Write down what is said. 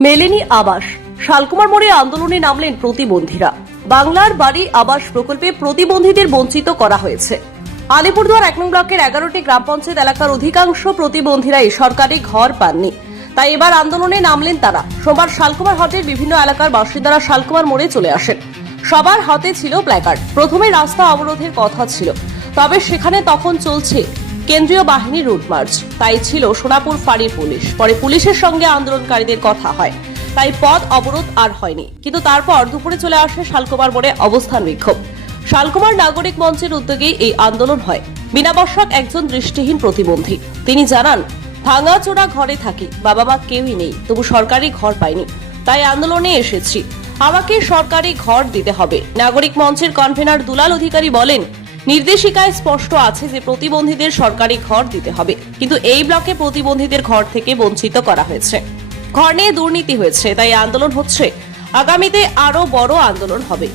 মেলেনি আবাস। শালকুমার মোড়ে আন্দোলনে নামলেন প্রতিবন্ধীরা। বাংলার বাড়ি আবাস প্রকল্পে প্রতিবন্ধীদের বঞ্চিত করা হয়েছে। আলিপুরদুয়ার ১ নং ব্লকের ১১টি গ্রাম পঞ্চায়েত এলাকার অধিকাংশ প্রতিবন্ধীরাই সরকারি ঘর পাননি। তাই এবার আন্দোলনে নামলেন তারা। সোমবার শালকুমার হাটের বিভিন্ন এলাকার বাসিন্দারা শালকুমার মোড়ে চলে আসেন। সবার হাতে ছিল প্ল্যাকার্ড। প্রথমে রাস্তা অবরোধের কথা ছিল, তবে সেখানে তখন চলছে কেন্দ্রীয় বাহিনীর রুট মার্চ। তাই ছিল সোনাপুর ফাঁড়ির পুলিশ। পরে পুলিশের সঙ্গে আন্দোলনকারীদের কথা হয়, তাই পথ অবরোধ আর হয়নি। কিন্তু তারপর দুপুরে চলে আসে শালকুমার মোড়ে অবস্থান বিক্ষোভ। শালকুমার নাগরিক মঞ্চের উদ্যোগে এই আন্দোলন হয়। বিনা বর্ষক একজন দৃষ্টিহীন প্রতিবন্ধী। তিনি জানান, ভাঙাচোরা ঘরে থাকি, বাবা মা কেউই নেই, তবু সরকারি ঘর পাইনি, তাই আন্দোলনে এসেছি। আমাকে সরকারি ঘর দিতে হবে। নাগরিক মঞ্চের কনভেনার দুলাল অধিকারী বলেন, নির্দেশিকায় স্পষ্ট আছে যে প্রতিবন্ধীদের সরকারি ঘর দিতে হবে, কিন্তু এই ব্লকে প্রতিবন্ধীদের ঘর থেকে বঞ্চিত করা হয়েছে। ঘর নিয়ে দুর্নীতি হয়েছে, তাই আন্দোলন হচ্ছে। আগামীতে আরো বড় আন্দোলন হবে।